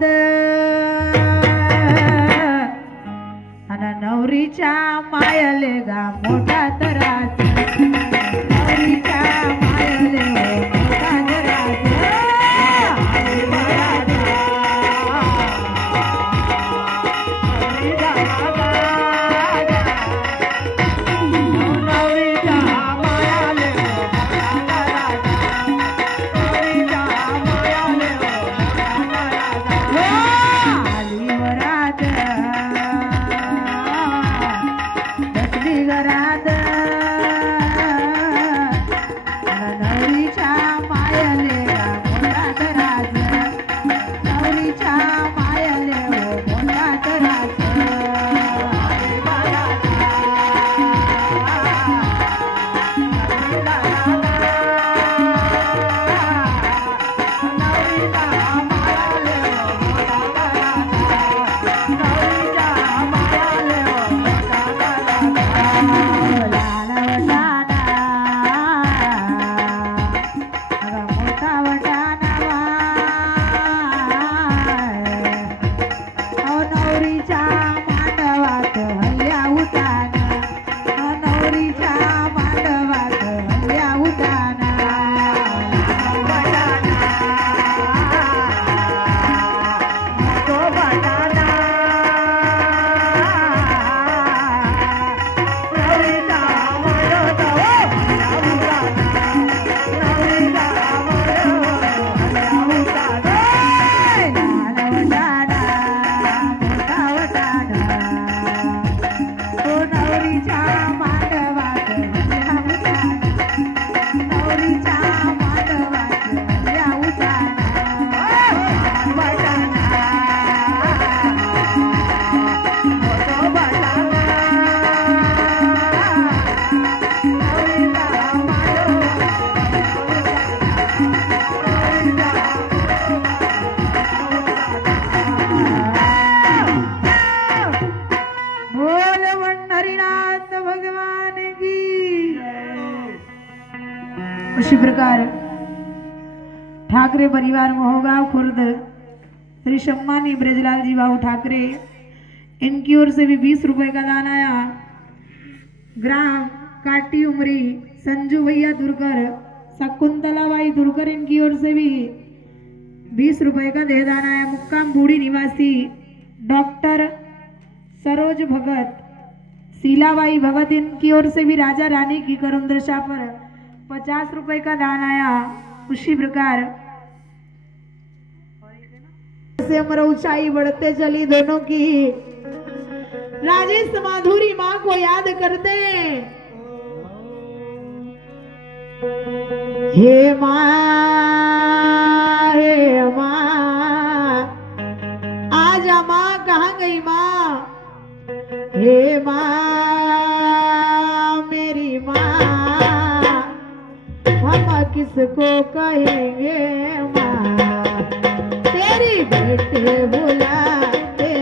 वरात आणि नवरीच्या मायले गा मोठा तरास नवरीच्या मायले मोठा तरास उसी प्रकार ठाकरे परिवार मोहगांव खुर्द श्री सम्मानी ब्रजलाल जी बाबू ठाकरे इनकी ओर से भी 20 रुपए का दान आया। ग्राम काटी उमरी संजू भैया दुर्गर शकुंतला बाई दुर्गर इनकी ओर से भी 20 रुपए का देहदान आया। मुक्काम बूढ़ी निवासी डॉक्टर सरोज भगत शीलाबाई भगत इनकी ओर से भी राजा रानी की करुण दशा पर 50 रुपए का दान आया। उसी प्रकार से हमारा ऊंचाई बढ़ते चली दोनों की राजेश माधुरी माँ को याद करते हे माँ आज माँ कहाँ गई माँ हे माँ मेरी माँ हम किसको कहेंगे माँ तेरी बेटे बुलाते हैं।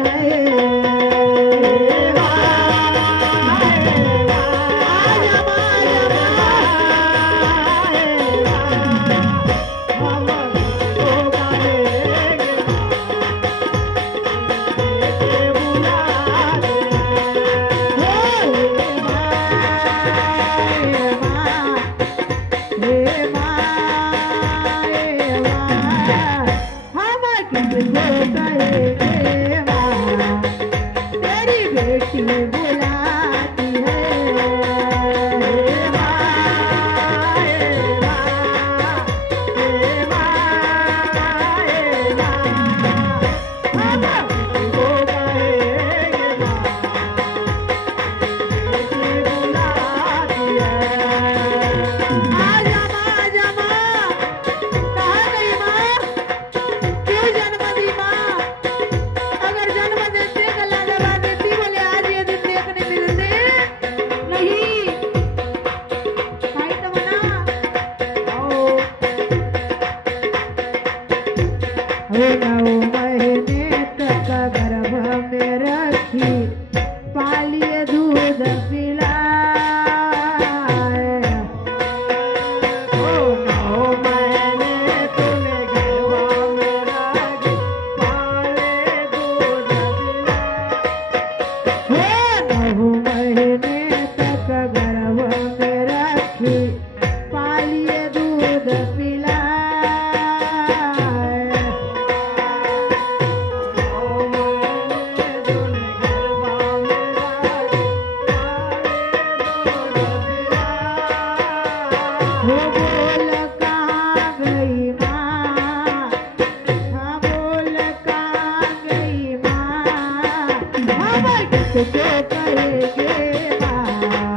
किसको कहेंगे माँ,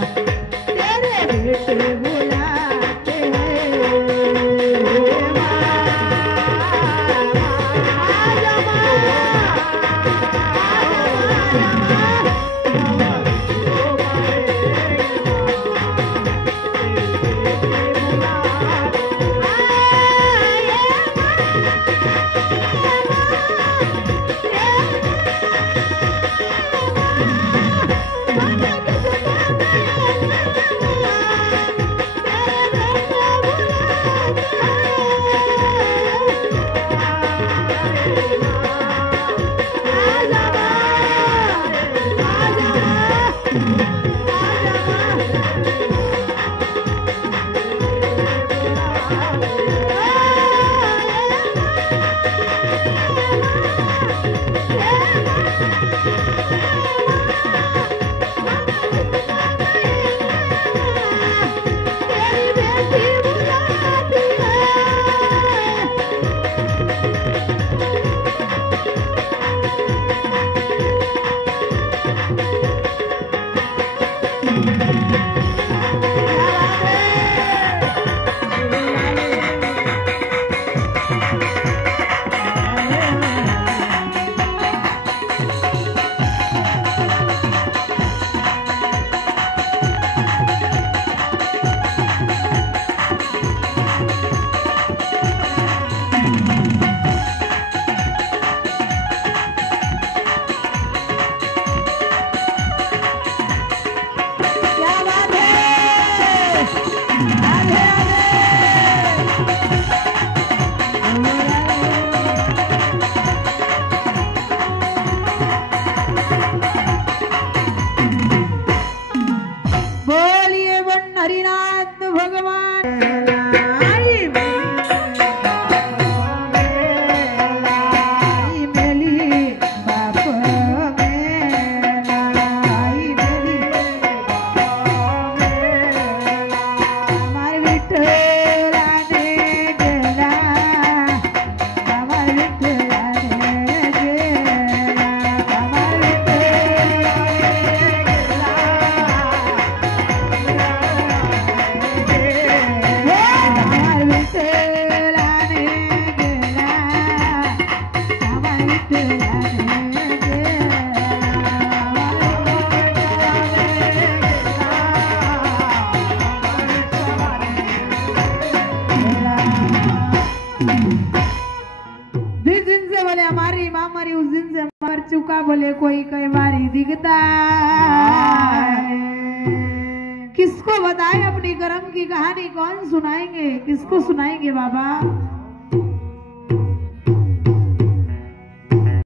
तेरे बेटे बुलाते हैं माँ। आजा माँ, हरिनाथ भगवान। जिस दिन से बोले हमारी माँ मरी उस दिन से मर चुका, बोले कोई कई बारी दिखता है। किसको बताए अपनी कर्म की कहानी, कौन सुनाएंगे, किसको सुनाएंगे बाबा।